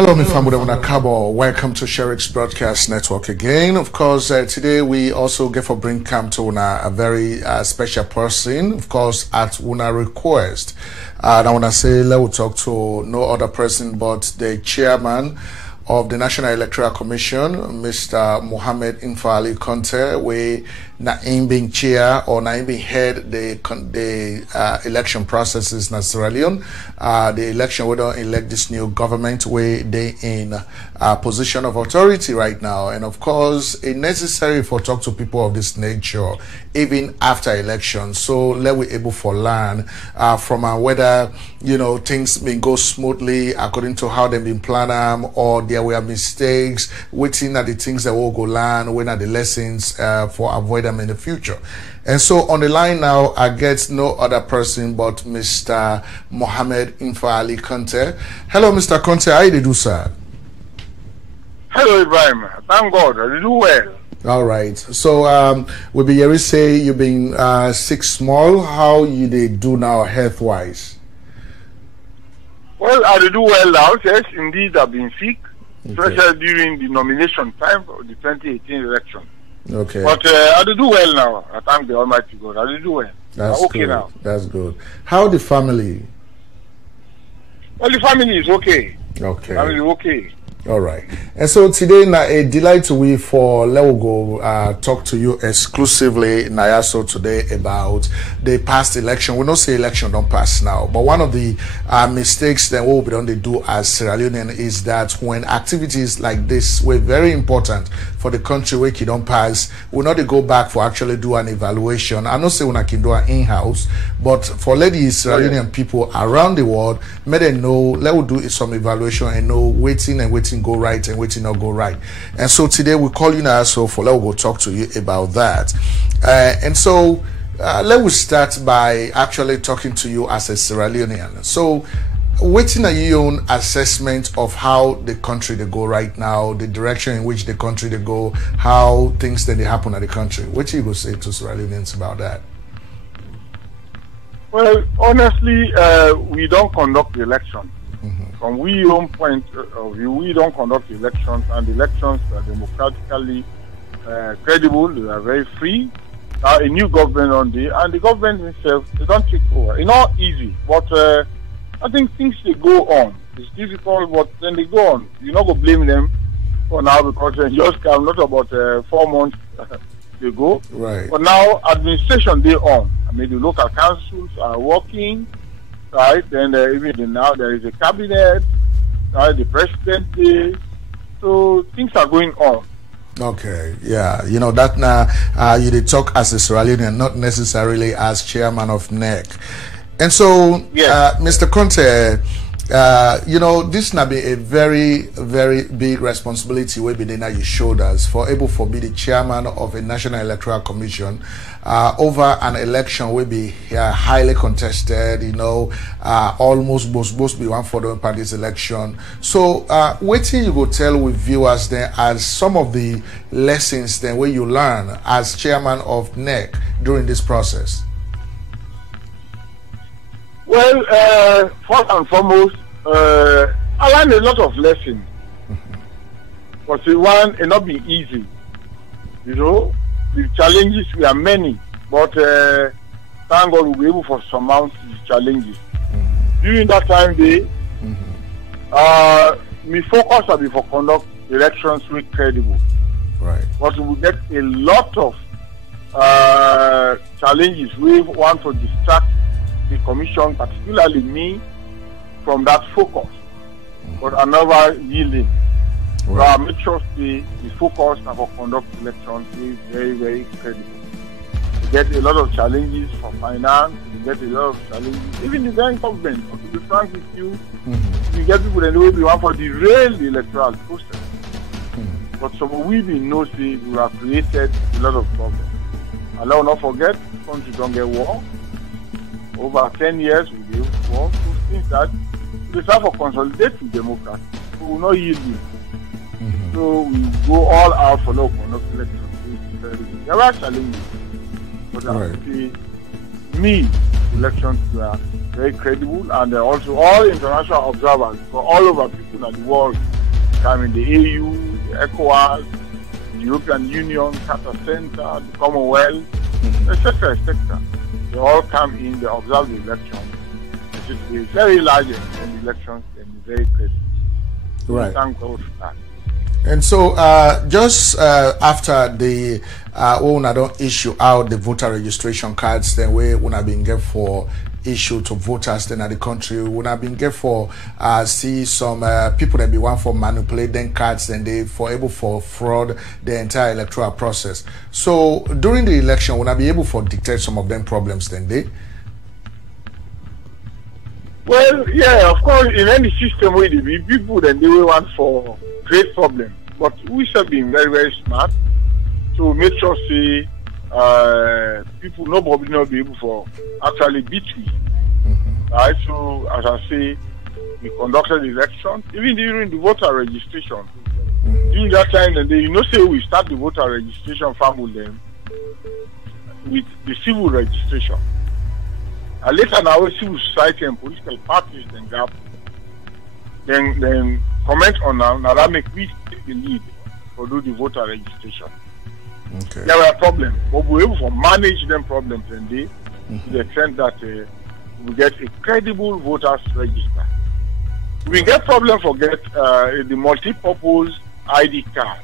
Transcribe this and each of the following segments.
Hello, Mohamed N'fa Alie. Welcome to Sherrick's Broadcast Network again. Of course, today we also get for bring come to a very special person, of course, at una request. And I want to say, let me talk to no other person but the chairman of the National Electoral Commission, Mr. Mohamed N'fa Alie Conteh, we na being chair or na being head the election processes in Sierra Leone. The election we don't elect this new government where they in a position of authority right now, and of course it's necessary for talk to people of this nature even after election. So let we able for learn from whether things may go smoothly according to how they've been planned, or there were mistakes, waiting at the things that will go learn, when are the lessons for avoid them in the future. And so on the line now, I get no other person but Mr. Mohamed N'fa Alie Conteh. Hello, Mr. Conteh. How you do, sir? Hello, Ibrahim. Thank God. I do well. All right. So we be here say you've been sick small. How you they do now health wise? Well, I do well now. Yes, indeed, I've been sick, especially during the nomination time for the 2018 election. Okay. But I do well now. I thank the Almighty God. I do well. That's okay good. Now. That's good. How the family? Well, the family is okay. Okay. Family okay. All right. And so today, na a delight to we for let we go talk to you exclusively, Nayaso, today about the past election. We don't say election don't pass now, but one of the mistakes that what we don't do as Sierra Leonean is that when activities like this were very important for the country where you don't pass, we not go back for actually do an evaluation. I don't say when I can do an in-house, but for ladies Sierra Leonean people around the world, may they know, let we do some evaluation and know waiting go right and waiting not go right. And so today we call you now so for let we go talk to you about that. And so let us start by actually talking to you as a Sierra Leonean. So waiting a your own assessment of how the country they go right now, the direction in which the country they go, how things that they happen at the country. What you go say to Sierra Leoneans about that? Well, honestly, we don't conduct the election. From we own point of view, we don't conduct elections, and the elections are democratically credible. They are very free. A new government on the, and the government itself, they don't take over. It's not easy, but I think things they go on. It's difficult, but then they go on. You're not gonna blame them for now because they just come not about 4 months ago. Right. But now administration they on. I mean the local councils are working. Right, then even now there is a cabinet, right, the president, so things are going on. Okay, yeah, that now you did talk as a Sierra Leonean, not necessarily as chairman of NEC. And so, yes. Mr. Conteh, this now be a very, very big responsibility will be then on your shoulders for able to be the chairman of a National Electoral Commission over an election will be highly contested, almost supposed to be one for the party's election. So what till you go tell with viewers then as some of the lessons then where you learn as chairman of NEC during this process? Well, first and foremost, I learned a lot of lessons. But it not be easy. The challenges were many, but thank God we'll be able to surmount these challenges. During that time, my focus will be for conduct elections with credible. Right. But we will get a lot of challenges. We want to distract the commission, particularly me, from that focus, but another yielding. Right. So I make sure the focus of conduct elections is very, very credible. We get a lot of challenges from finance, we get a lot of challenges, even the very government. To be frank with you, we get people that will be one for derail the electoral process. But some we know we have created a lot of problems. And let us not forget, countries don't get war. Over 10 years, we gave war. So things that we try for consolidating democracy. So we will not yield it. So we go all out for local conduct elections. There are challenges. But I say, me, the elections were very credible, and also all international observers from all over people in the world, in the AU, the ECOWAS, the European Union, Carter Center, the Commonwealth, etc., etc. They all come in, they observe the elections. It is a very large elections and very credible. Right. Thank God for that. And so, just after the when don't issue out the voter registration cards, then we would have been get for issue to voters then at the country, would have been get for see some people that be want for manipulate them cards, then they for able for fraud the entire electoral process. So during the election, would I be able for detect some of them problems then they? Well, yeah, of course, in any system where there be people, then they will want for great problem. But we should be very, very smart to make sure, say, people, nobody not be able for actually beat me. Right? So, as I say, we conducted the election, even during the voter registration. During that time, and they, say we start the voter registration farm with them with the civil registration. And later now, civil society and political parties then comment on now that make we take the lead for do the voter registration. Okay. There were problems, but we were able to manage them problems and they to the extent that we get a credible voters register. We get problem for get the multi-purpose ID card.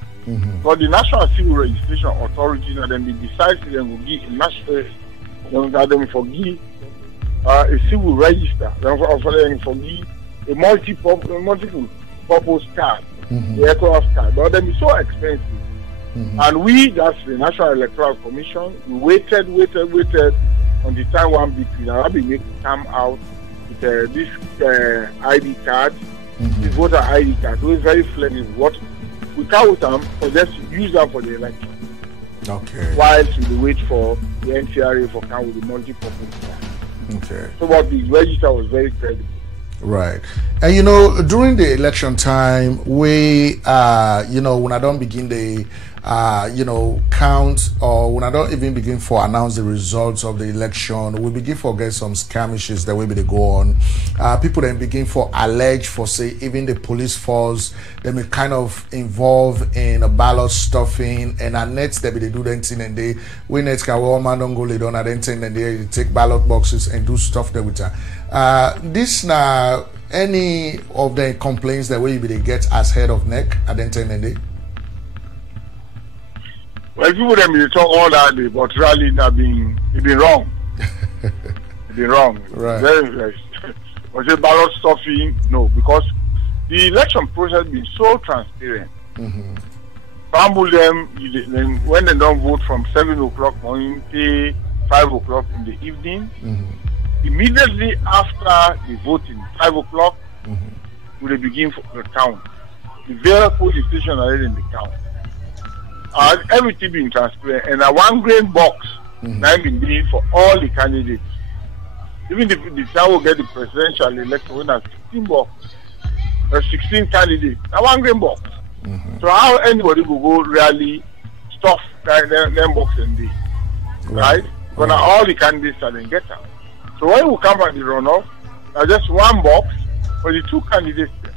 But the National Civil Registration Authority now then they decide to then give a national a civil register, then for give a multiple purpose card, the electoral card. But then it's so expensive. And we, that's the National Electoral Commission, we waited on the time one between now we make come out with this ID card, this voter ID card. So it's very flexible. What we count them for just use them for the election. Okay. While we wait for the NCRA for come with the multi-purpose card. Okay. So what the register was very credible. Right. And during the election time, we when I don't begin the count, or when I don't even begin for announce the results of the election, we begin for get some skirmishes that way they go on. People then begin for allege for say even the police force, they may kind of involve in a ballot stuffing and a nets that they do them thing and they when nets can well man don't go lay down and then they take ballot boxes and do stuff there with her. This now any of the complaints that way they get as head of neck at the end of the day. Well, people them they talk all that day, but really it's been wrong. It's been wrong. Right. Very. Was it ballot stuffing? No, because the election process been so transparent. Fumble them when they don't vote from 7 o'clock morning to 5 o'clock in the evening. Immediately after the voting, 5 o'clock, we begin for the count. The various polling stations are already in the count. Everything being transparent, and a 1 grain box now been being for all the candidates. Even the time will get the presidential election when there's 16 box, there's 16 candidates, a 1 grain box. So how anybody will go really stuff them box in there, right? But now all the candidates are then get out. So when we come at the runoff, there's just 1 box for the 2 candidates there.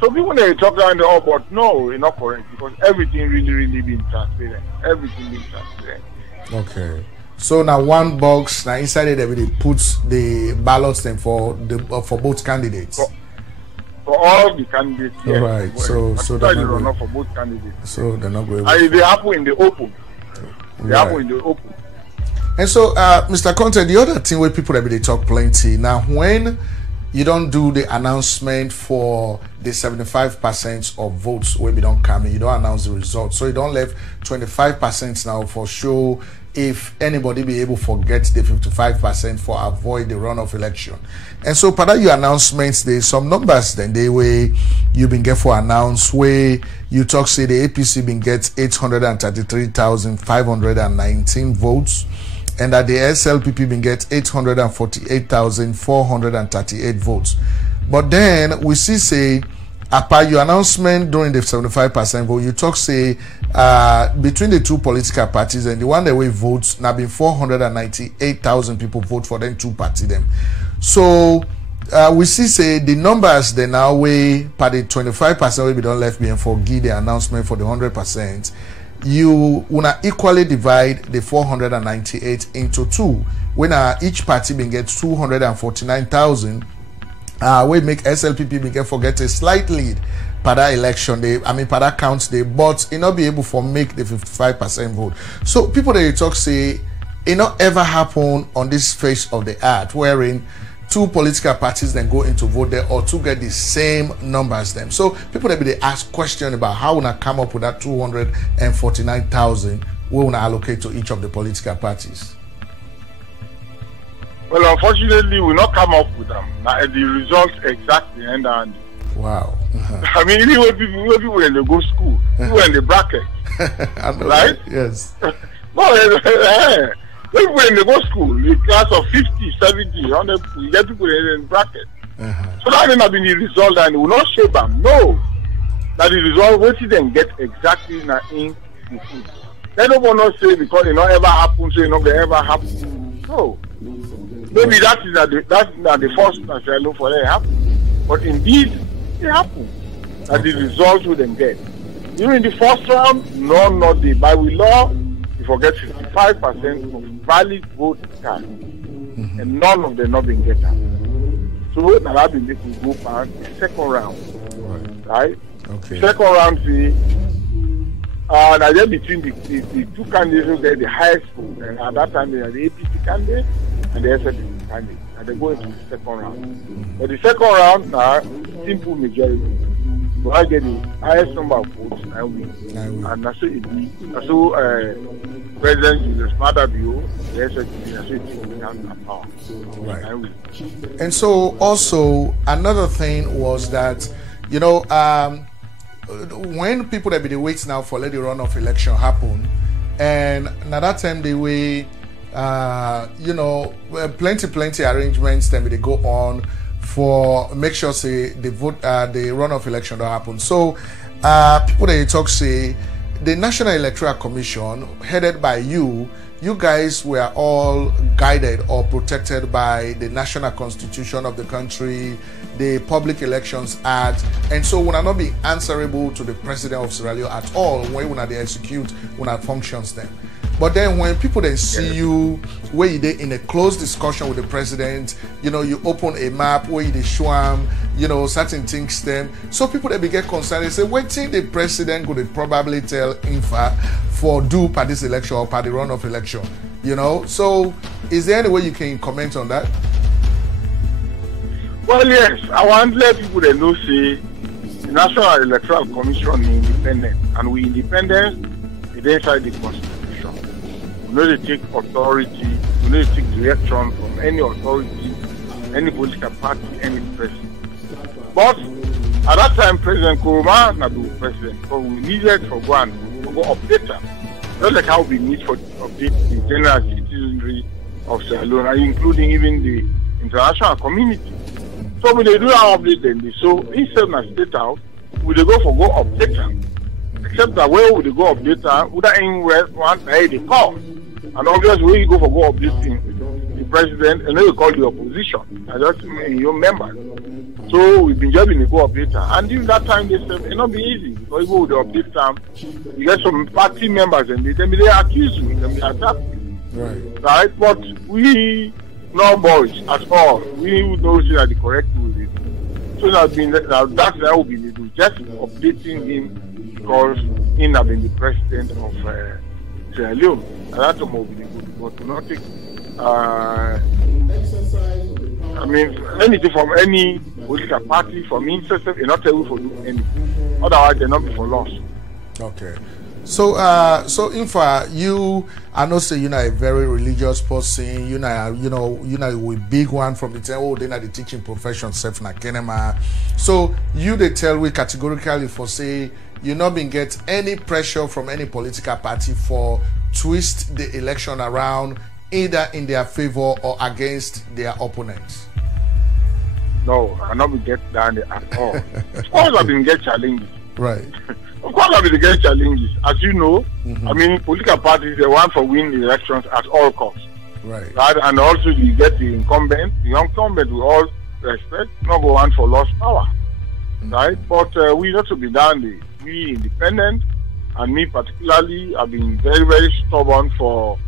So people they talk around the but no, it's not correct because everything really being transparent. Everything being transparent. Okay. So now 1 box now inside it they put the ballots then for both candidates. For all the candidates. Yes. Right. So they're not for both candidates. So they're not going. And they happen in the open. They happen in the open. And so, Mr. Conteh, the other thing where people they talk plenty now when you don't do the announcement for the 75% of votes where we don't come in, you don't announce the results. So you don't leave 25% now for sure if anybody be able to forget the 55% for avoid the runoff election. And so part of your announcements, there's some numbers then they way you been get for announce where you talk say the APC been get 833,519 votes. And that the SLPP been get 848,438 votes. But then we see say apart your announcement during the 75% vote, you talk say between the two political parties and the one that we vote, now been 498,000 people vote for them two party them. So we see say the numbers they now weigh per the 25% we don't left behind for give the announcement for the 100%. You wanna equally divide the 498 into two. When each party been get 249,000, we make SLPP been get forget a slight lead per that election day. I mean per that count day, but it not be able to make the 55% vote. So people that you talk say it not ever happen on this face of the earth wherein two political parties then go into vote there or to get the same numbers them. So people that be they ask question about how we come up with that 249,000 we want to allocate to each of the political parties. Well, unfortunately, we not come up with them. The results exactly and wow. I mean, even when people when they go school, people in the bracket, right? Yes. When they go school, the class of 50, 70, 100, you get people in the bracket. So that may not be the result and it will not shape them. No. That the result, what you then get exactly in the food. They don't want to say because it not ever happen, so it not ever happen. No. Maybe that's not the first national for it happen. But indeed, it happened. That the result we then get. During the first round, not the by law, you forget 55% of valid vote card, and none of them not been get that. So now that been making go past the second round, right? Okay. Second round, see, now then between the two candidates who get the highest vote, and at that time they are the APC candidate and the SLPP candidate, and they go into the second round. But the second round, now simple majority. So I get the highest number of votes, I win. And that's it. So President Julius Madabio, the SLPP, that's it. Power. Right. And so also another thing was that, you know, when people that be the wait now for let the runoff election happen, and now that time they wait, you know, plenty arrangements then they go on for make sure say the vote the runoff election don't happen. So people that you talk say the National Electoral Commission headed by you guys were all guided or protected by the national constitution of the country, the Public Elections Act, and so will not be answerable to the president of Sierra Leone at all when they execute functions them. But then when people then see you where you in a close discussion with the president, you know, you open a map where you show them, you know, certain things them. So people they get concerned, they say, wait till the president could probably tell N'fa for do per this election or per the runoff election, you know. So is there any way you can comment on that? Well, yes, I want to let people that know say the National Electoral Commission is independent, and we independent is inside the Constitution. We know they take authority, we know they take direction from any authority, any political party, any president. But at that time, President Kuruma not be president, so we needed for one to go update them. Just like how we need for update the general citizenry of Sierra Leone, including even the international community. So when they do that update then, so instead of state out, we they go for go update them. Except that where would they go update them, would that anywhere one they call. And obviously when you go for go updating the president, and then you call the opposition, and just your members. So we've been just in the go update them. And during that time they said it not be easy because you go with the update them, you get some party members and they accuse you, they attack you. Right? But we no boys at all. We know that the correct way. So that's how we do. Just updating him because he has been the president of Sierra Leone. And that's what we do. But to not take I mean anything from any political party, from himself, and not tell you for doing anything. Otherwise they're not be for loss. Okay. So, so N'fa, I know say you're not a very religious person. You're not a big one from the time. Oh, they're not the teaching profession, self na kenema. So they tell we categorically for say you not been get any pressure from any political party for twist the election around either in their favor or against their opponents. No, I not been get down there at all. Of course, I've been get challenges. Right. Of course, I've been get challenges. As you know, I mean, political parties, they want to win elections at all costs. Right. And also, you get the incumbent. The incumbent, with all respect, not go on for lost power. Right? But we not to be down there. We independent, and me particularly, I've been very, very stubborn for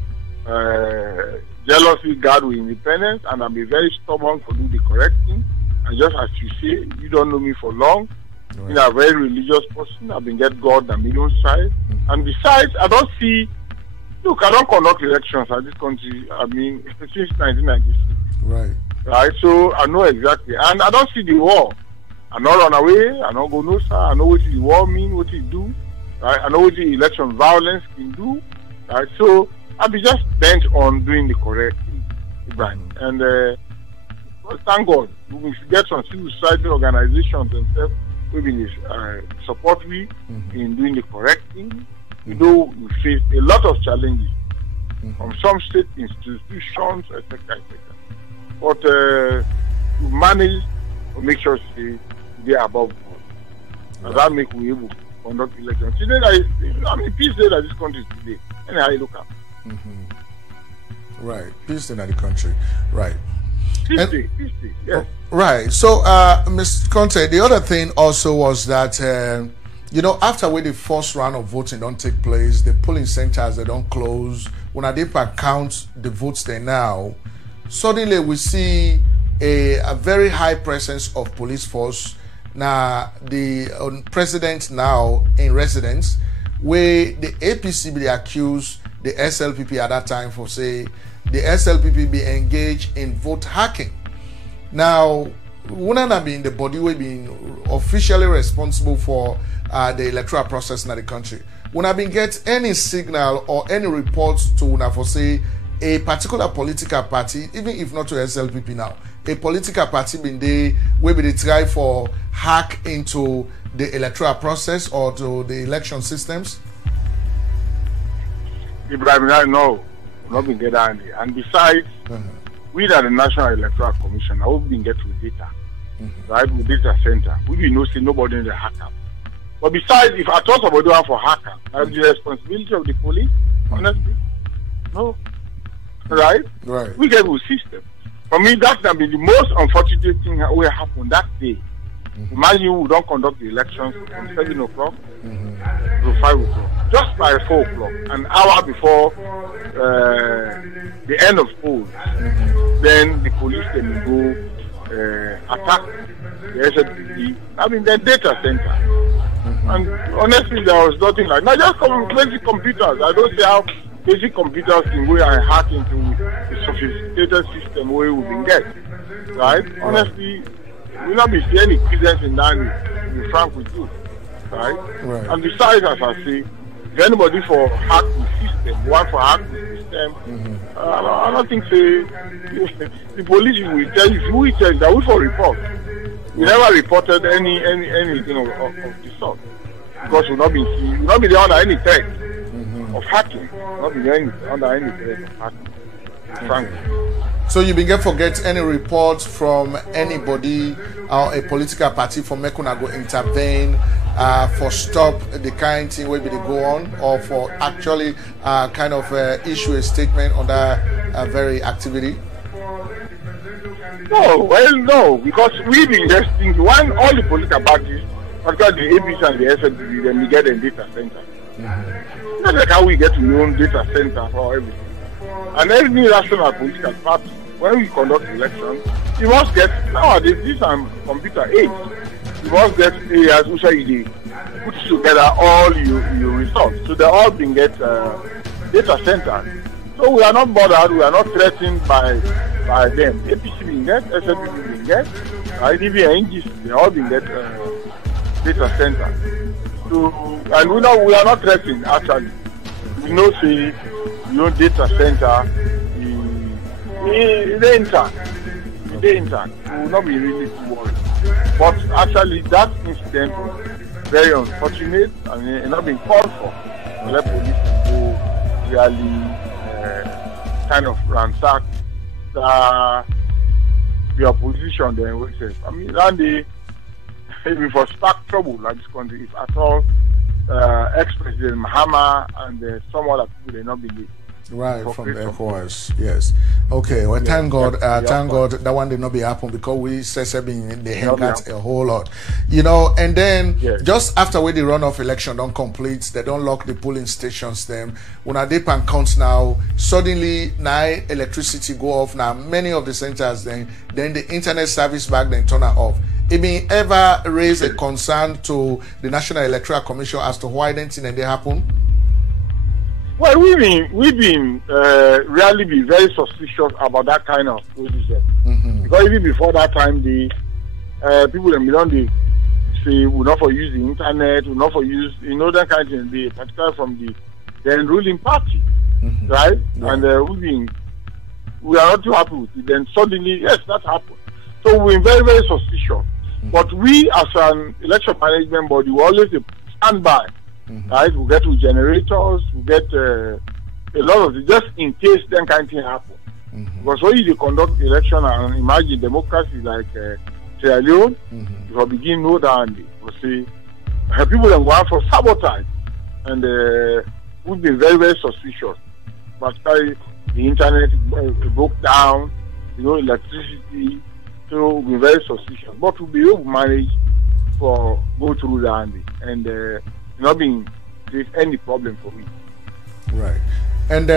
jealousy guard with independence, and I've been very stubborn for do the correct thing. And just as you say, you don't know me for long. Right. I'm a very religious person. I've been get God on million side. And besides, I don't see. Look, I don't conduct elections at this country. I mean, since 1996. Right. Right. So I know exactly, and I don't see the war. I not run away. I not go no sir. I know what the war mean, what it do. Right. I know what the election violence can do. Right. So I'll be just bent on doing the correct thing, Ibrahim. And well, thank God, we get some civil society organizations and stuff who will support me in doing the correct thing. You know, we face a lot of challenges from some state institutions, etc., etc. But we manage to make sure they are above board. And that make we able to conduct elections. Today, I mean, peace day that this country is today. Anyhow, you look at. Right, peace in the country. Right. Peace day, yes. Right. So, Mr. Conteh, the other thing also was that, you know, after when the first round of voting don't take place, the polling centers, they don't close. When they count the votes there now, suddenly we see a very high presence of police force. Now, the president now in residence, where the APC be accused the SLPP at that time for say the SLPP be engaged in vote hacking. Now, wouldn't have been the body we being officially responsible for the electoral process in the country. When I been get any signal or any reports to una for say a particular political party, even if not to SLPP now, a political party been there where they try for hack into the electoral process or to the election systems? Ibrahim, no, not been get down there. And besides, we at the National Electoral Commission, we've been get with data, right, with data center. We will know see nobody in the hacker. But besides, if I talk about doing for hacker, that's the responsibility of the police, honestly. No. Right? Right. We get with system. For me, that can be the most unfortunate thing that will happen that day. Imagine we don't conduct the elections from 7 o'clock to 5 o'clock. Just by 4 o'clock, an hour before the end of polls, then the police can go attack the SLPP, I mean the data center. And honestly, there was nothing like that. Just basic computers. I don't see how basic computers can go and hack into the sophisticated system where we can get. Right? Honestly, we'll not be seeing any presence in that, to be frank with you. Right? And besides, as I say, if anybody for hack the system, one for hack the system, I don't think the police will tell you, if we tell that we for report. We never reported anything of the sort. Because we'll not be under any threat of hacking. Not be under any threat of hacking. Frankly. So you begin forget any reports from anybody or a political party for Mekuna go intervene for stop the kind thing where they go on, or for actually kind of issue a statement on that very activity? No, well, no, because we've been investing. One, all the political parties, particularly the APC and the SLPP, then we get a data center. That's like how we get to own data center for everything. And every national political party, when we conduct elections, you must get, nowadays, this is computer age, you must get areas which are put together all your results. So they all been get data centers. So we are not bothered, we are not threatened by them. APC will get, SLPP will get, IDB and NGC, they all been get data centers. So, and we are not threatened actually. We know say your data center is intact. It's intact. We will not be really too worried. But actually that incident was very unfortunate and it not been called for. Let police go really kind of ransack the the opposition then we say, I mean, and they for spark trouble like this country, if at all ex-President Mahama and some other people they not believe. Right, from the ECOWAS, yes. Okay, well, thank God that one did not be happen because we said in the hangouts a whole lot. You know, and then just after the runoff election don't complete, they don't lock the polling stations them. When a dip and count now, suddenly now electricity go off now, many of the centers then the internet service back then turn it off. It been ever raise a concern to the National Electoral Commission as to why didn't they happen? Well, we've been really be very suspicious about that kind of position because even before that time, the people in Milan they say we not for use the internet, we not for use that kind of thing, particularly from the then ruling party, right? And we are not too happy with it. Then suddenly, yes, that happened. So we're very very suspicious. But we as an election management body, we always stand by. Right, we get with generators, we get a lot of it just in case that kind of thing happen. Because when you conduct election and imagine democracy like Sierra Leone, if I begin know that you see people that go out for sabotage, and we've been very very suspicious. But the internet broke down, electricity, so we've been very suspicious. But we'll be able to manage for go through that and. Not being there's any problem for me. Right. And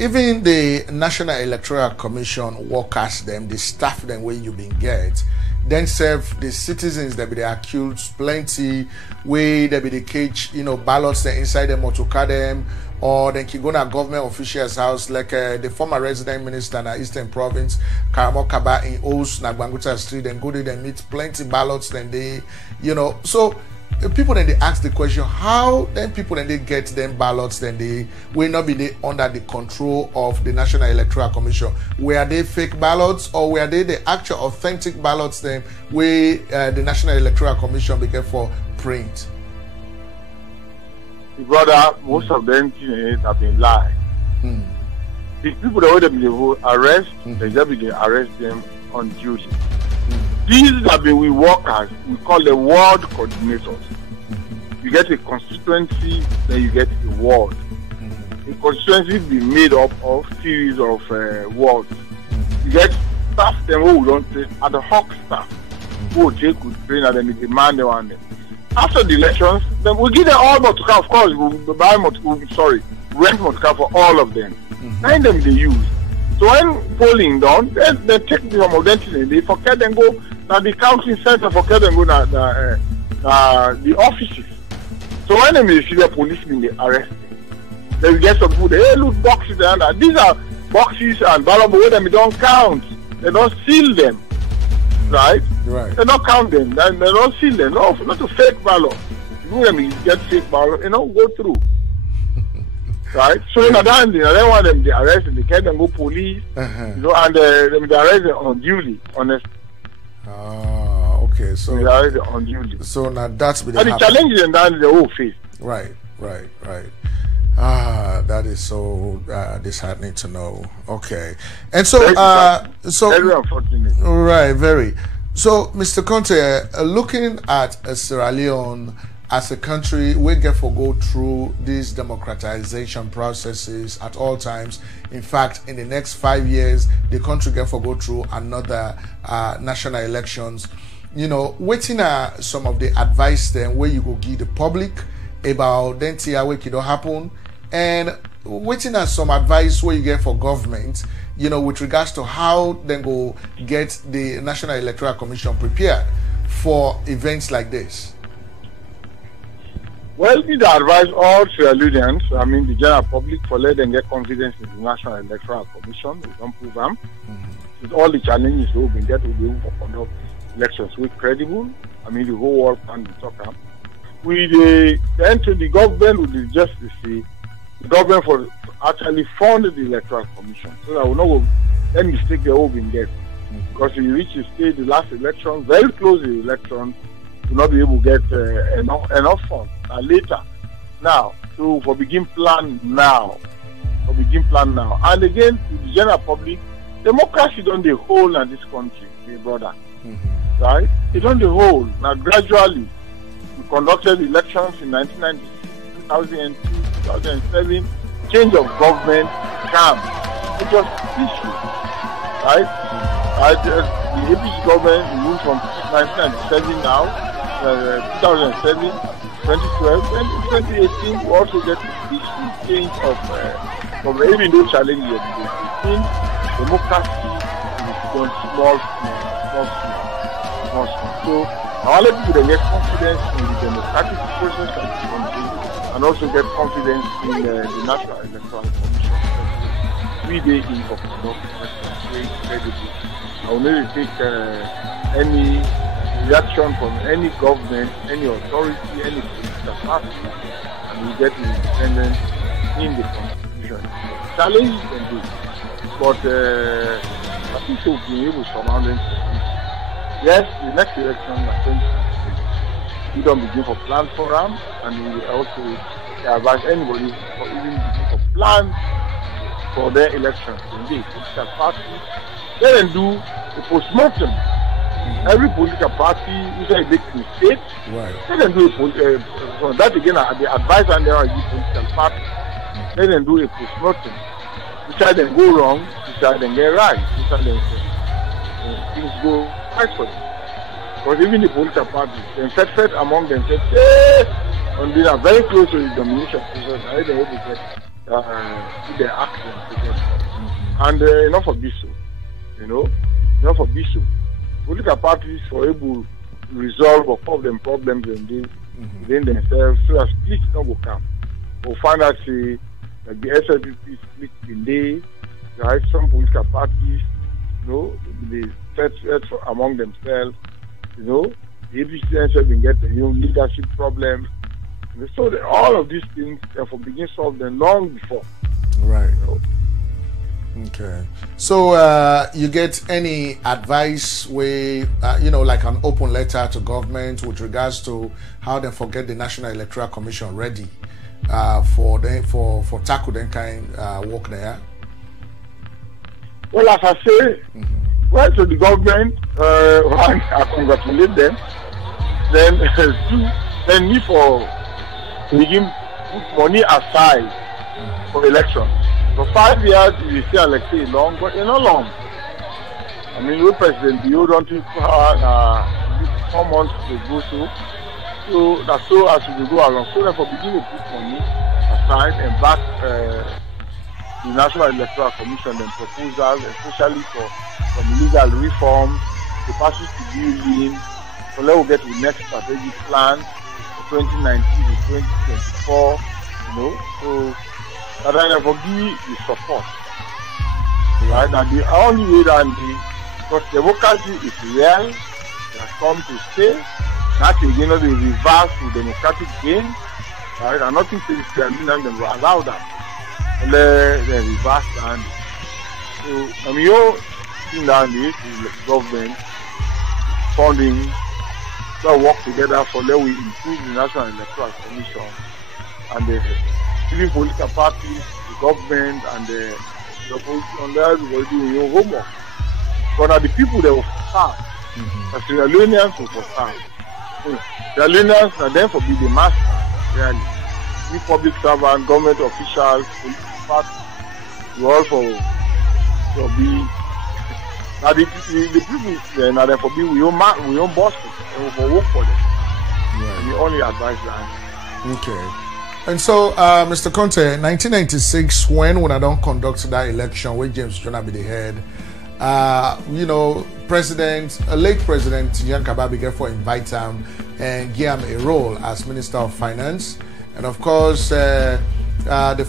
even the National Electoral Commission workers them, the staff them where you been get, then serve the citizens that be the accused plenty way they be the cage, ballots inside them or to cut them, or then can go to a government official's house like the former resident minister in the Eastern Province, Karamo Kaba in Os, Nagbanguta Street, then go there and meet plenty ballots, then they, so people then they ask the question, how then people then they get them ballots, then they will not be under the control of the National Electoral Commission. Were they fake ballots or were they the actual authentic ballots then where the National Electoral Commission began for print? Brother, most of them have been lied. The people that will arrest, they just be arrest them on duty. These have been we workers, we call them ward coordinators. You get a constituency, then you get a ward. A constituency be made up of series of wards. You get staff them who don't take ad hoc staff who will take good train and then they demand them on them. After the elections, then we give them all motor car, of course, we buy rent motor car for all of them. 9 them they use. So when polling done, then they take them of them, they forget and go now the counting center, forget and go now the offices. So when they see the policemen, they arrest them. Then we get some people, they loot boxes and these are boxes and ballot, but when they don't count, they don't seal them. Right? They don't count them, they don't seal them. No, not a fake ballot. You them get fake ballot, go through. Right? So in that they don't want them to arrest them, they get them go police, and they arrest them on duty, honest. Okay, so they arrest them on duty. So now that's been the challenge and that is the whole face. Right. That is so disheartening to know. Okay, and so very unfortunate. Right, very. So, Mr. Conteh, looking at Sierra Leone as a country, we get to go through these democratization processes at all times. In fact, in the next 5 years, the country get to go through another national elections. Waiting some of the advice then where you go give the public about then what can happen, and waiting at some advice where you get for government, with regards to how then go get the National Electoral Commission prepared for events like this. Well, we advise all Sierra Leoneans, the general public, for let them get confidence in the National Electoral Commission. We don't prove them. With all the challenges we've been get, we'll be able to conduct elections with credible. The whole world can talk them. We then to the government with just to see the government for actually fund the Electoral Commission, so that we know any mistake they will be in there. Because if you reach the stage, the last election, very close to the election, will not be able to get enough funds later. Now, so for begin plan now, and again to the general public, democracy don't the whole in this country, my brother. Right? It don't the whole. Now gradually, we conducted elections in 1996, 2002, 2007. Change of government came. It was peaceful. Right? The APC government moved from 1997 now, 2007, 2012, and 2018 we also get this change of even though challenges in democracy is on small. So I want people to get confidence in the democratic process of the country and also get confidence in the National Electoral Commission. 3 days in for very credible. I will not take any reaction from any government, any authority, any political party, and we get independence in the constitution. Challenges can do, but I think we've been able to surround them. Yes, the next election is 2026. We don't begin for plan for them, and we also advise anybody for even begin for plan for their elections. Indeed, political party, they can do a postmortem. Every political party, which is a big state, right. They can do so that again, the advice and there are political party. They can do a postmortem. Which side then go wrong, which side then get right, which side then things go right for them. Because even the political parties, they fed among themselves, and they are very close to the domination process, and they're able to get their actions together. And enough of this, enough of this. Political parties are able to resolve or solve them problems within themselves, so that split not will come. We'll find out, say, like the SLPP split in days, right? Some political parties, they set among themselves, the APC have been getting leadership problems. So all of these things therefore begin solved them long before. Right. Okay. So you get any advice like an open letter to government with regards to how they forget the National Electoral Commission ready for tackle them kind work there? Well, as I say, well, to the government, one, I congratulate them. Then two, then me for begin put money aside for election. For 5 years, you say election long, but it's not long. I mean, your president, you don't think 4 months to go through. So that's so as we go along. So therefore, begin to put money aside and back the National Electoral Commission and proposals, especially for some legal reforms, the passage to building. So let us get to the next strategic plan for 2019 to 2024. So that I never give the support. Right? And the only way that because democracy is real, it has come to stay. Not again, the reverse to democratic gain. Right? And nothing to discriminate them will allow that. And the reverse and so you think that the government funding so work together for let we improve the National Electoral Commission and the civil political parties, the government and the opposition there will do your homework. But are the people that will serve, the Sierra Leoneans will serve. Sierra Leoneans are then for be the master, really. The public servant, government officials, political parties, you all for be. Now the people now therefore be we own bosses and we for work for them. Right. And we only advise that. Okay. And so, Mr. Conteh, 1996, when I don't conduct that election, where James Jonah be the head, late President Jan Kababi therefore invite him and give him a role as Minister of Finance. And of course, the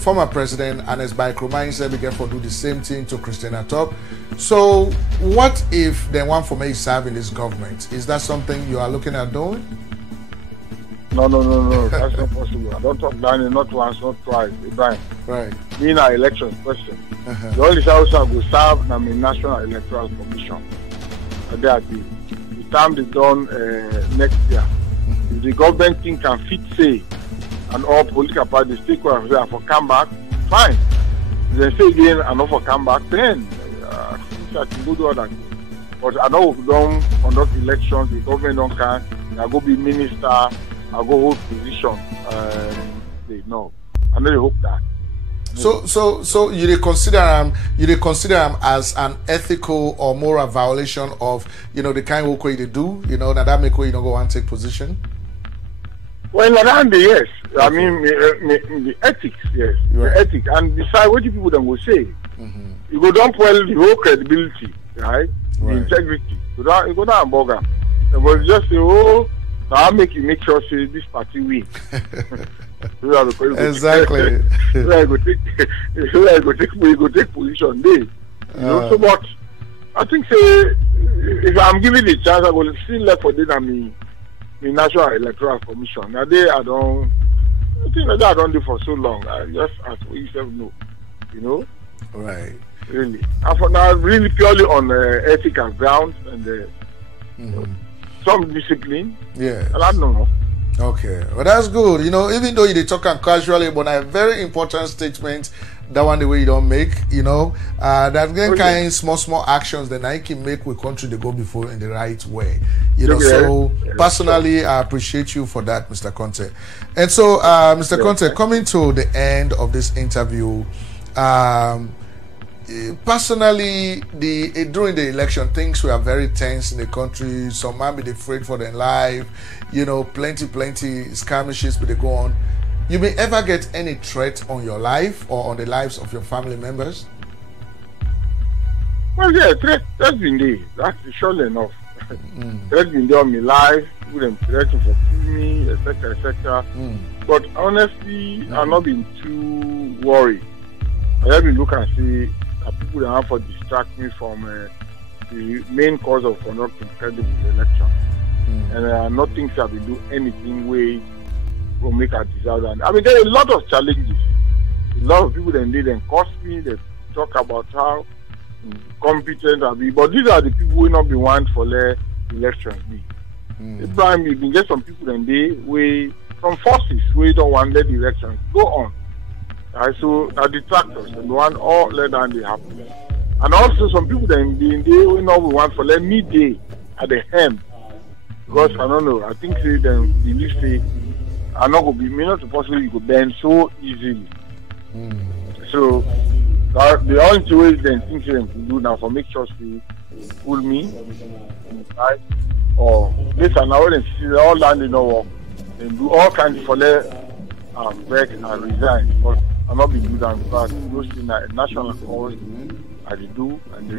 former president, Anes Baikromai, said we therefore do the same thing to Christina Top. So, what if they want for me to serve in this government? Is that something you are looking at doing? No. That's not possible. I don't talk down not once, not twice. Ibrahim. Right. Being an election question. The only house I will serve the National Electoral Commission. The time is done next year. If the government thing can fit say and all political parties take for come back, fine. If they say again and not for come back, then teach, I can go do other things. But I know we don't conduct elections, the government don't can, I go be minister, I go hold position. No, I know they hope that. So you dey consider him as an ethical or moral violation of the kind of work they do, that make you go and take position. Well, yes. Okay. I mean, the ethics, yes, right. The ethics, and decide what people then will say. Mm-hmm. You go down well the whole credibility, right? The integrity. You go down bugger. But just say, now make sure say this party win. Exactly. So I go take position there. So but I think say if I'm given the chance, I will still left for this and the National Electoral Commission. Now I think that I don't do for so long. I just ask for yourself know. Right. Really. And for now, really purely on ethical grounds and some discipline. Yeah. And I don't know. Okay, well that's good. Even though you talk casually, but a very important statement. That one the way you don't make. That kind of small actions that I can make with country they go before in the right way. So personally, I appreciate you for that, Mr. Conteh. And so, Mr. Conteh, coming to the end of this interview, personally, during the election, things were very tense in the country. Some might be afraid for their life. Plenty skirmishes, but they go on. You may ever get any threat on your life or on the lives of your family members? Well, yeah, threats been there. That's surely enough. Threats been there on my life. People them threatening for me, etc., etc. But honestly, I've not been too worried. I have been looking and see that people that have to distract me from the main cause of conducting credible election. And I not think I will do anything way will make a disaster. I mean, there are a lot of challenges. A lot of people then cost me. They talk about how competent I be, but these are the people who not be want for the elections. Abraham, you can get some people then from forces who don't want let the elections go on. So detractors and want all let down they happen. And also some people then who not want for let me day at the hem. Because I don't know, I think say them believe say I'm not gonna be not possible you could bend so easily. So the only way then things them to do now for make sure they pull me, right? Or later now then see all land in work and do all kinds for let break and resign. But I'm not being good and because those things are national cause I do and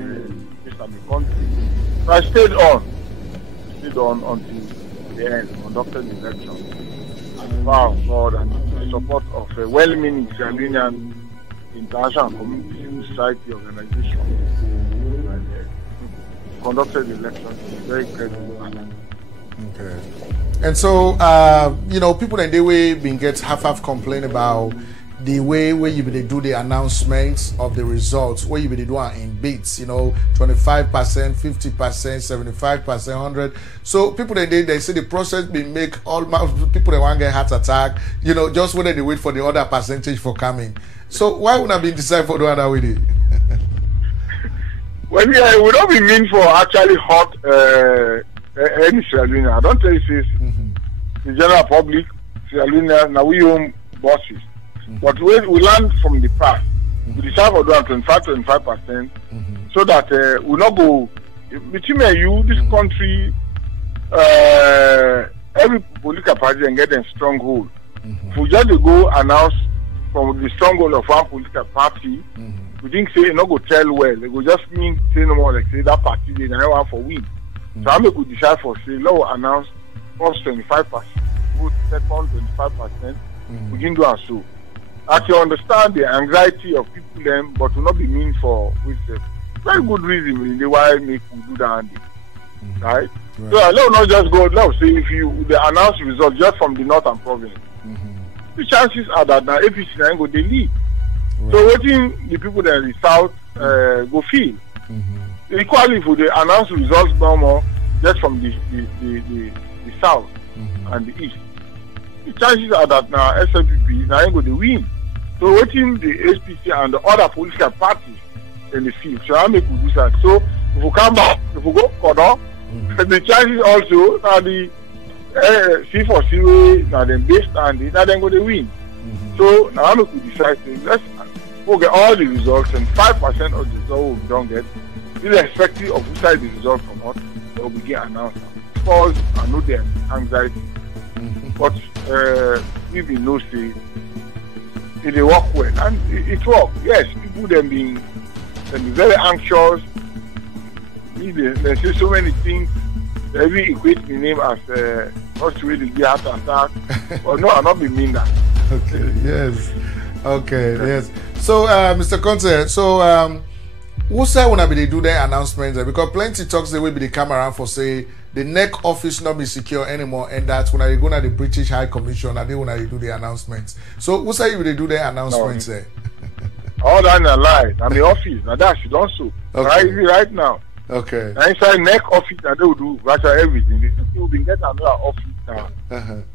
this is the country. So I stayed on until the end, conducted the election. And power of God and the support of a well-meaning Sierra Leonean international community civil society organization. And conducted the election in a very credible manner. Okay. And so, people in the way been get half complain about the way where you be do the announcements of the results, where you be doing in bits, 25%, 50%, 75%, 100%. So people they say the process been make all people they want get heart attack, just whether they wait for the other percentage for coming. So why would I be decided for the other with it? Well, yeah, it would not be mean for actually hurt any Sierra Leone. I don't tell you this. The general public, Sierra Leone, now we own bosses. But we learn from the past. We decide for doing 25%, so that we not go between me and you, this country, every political party and get a stronghold. If we just go announce from the stronghold of one political party, we think say not go tell well. They go just mean say no more like say that party they never want for win. So I make we decide for say law announce first 25%, second 25%. We can do and so. I can understand the anxiety of people then, but will not be mean for with a very good reason really why make we do that, right? So let not just go. Let's say if you the announce results just from the northern province, the chances are that now APC then go they lead. So waiting the people that in the south go feel. Equally for the announce results more just from the south and the east. The chances are that now SLPP now go they win. So waiting the SPC and the other political parties in the field. So I make we do that. So if we come back, if we go corner, the chances also now the C4C way, now then based on it, now then go to win. So now I make we decide to let's we'll get all the results, and 5% of the results we don't get, irrespective of which side the result from us, will be get announced. Because I know the anxiety, but we know say it work well, and it work. Yes, people them being very anxious. They say so many things. They really equate the name as not really the heart attack. But no, I'm not be mean that. Okay. Yes. Okay. Yes. So, Mr. Conteh, so who say when they do their announcements? Because plenty talks the way they come around for say the NEC office not be secure anymore, and that when they go to the British High Commission, and they when they do the announcements. So, who say they do their announcements there? All that in a lie. I'm the office. Now that she don't so. Okay. Right now. Okay. Now inside NEC office, and they will do virtually everything. The people will get another office now.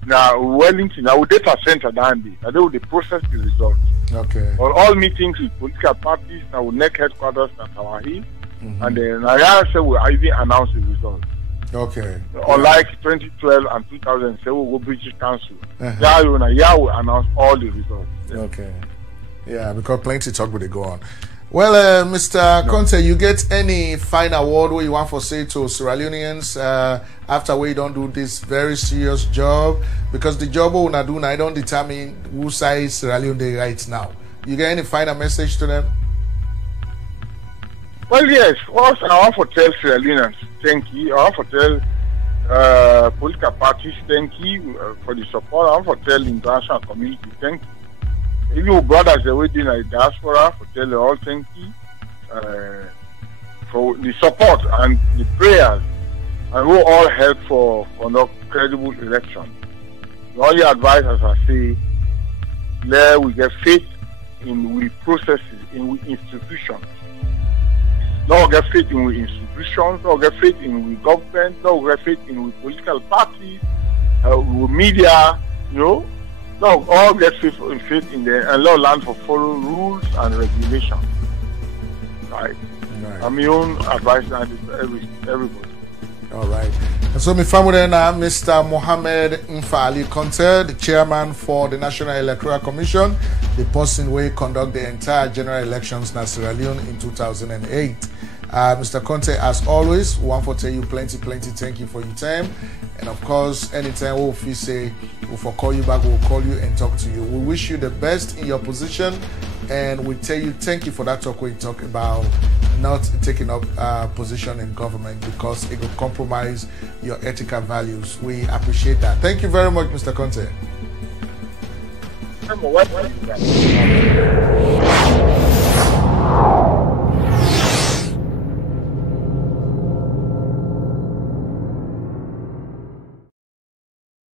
Now Wellington, now data center down there. And they will process the results. Okay. On all meetings with political parties, now NEC headquarters at our hill, and then I say we even announce the results. Okay. Unlike 2012 and 2007, we'll go British Council. Yeah, we announce all the results. Yeah. Okay. Yeah, because plenty talk will they go on. Well, Mr. Conteh, you get any final word where you want for say to Sierra Leoneans after we don't do this very serious job? Because the job we do now, I don't determine who side Sierra Leone they right now. You get any final message to them? Well, yes. First, I want to tell Sierra Leoneans, thank you. I want to tell political parties, thank you for the support. I want to tell the international community, thank you. Even brothers that we in the diaspora, for tell you all thank you for the support and the prayers, and we all help for conduct credible election. The only advice, as I say, let we get faith in we processes, in we institutions. Don't get faith in we institutions, don't get faith in we government, don't get faith in we political parties, we media, you know. No, all get faith in the law land for follow rules and regulations. Right. And my own advice now is to everybody. All right. And so my family now, Mr. Mohamed N'fa Alie Conteh, the chairman for the National Electoral Commission, the person who conduct the entire general elections in Sierra Leone in 2008. Mr. Conteh, as always, we want to tell you plenty thank you for your time. And of course, anytime we say we'll call you back, we'll call you and talk to you. We wish you the best in your position, and we tell you thank you for that talk where you talk about not taking up position in government because it will compromise your ethical values. We appreciate that. Thank you very much, Mr. Conteh. I'm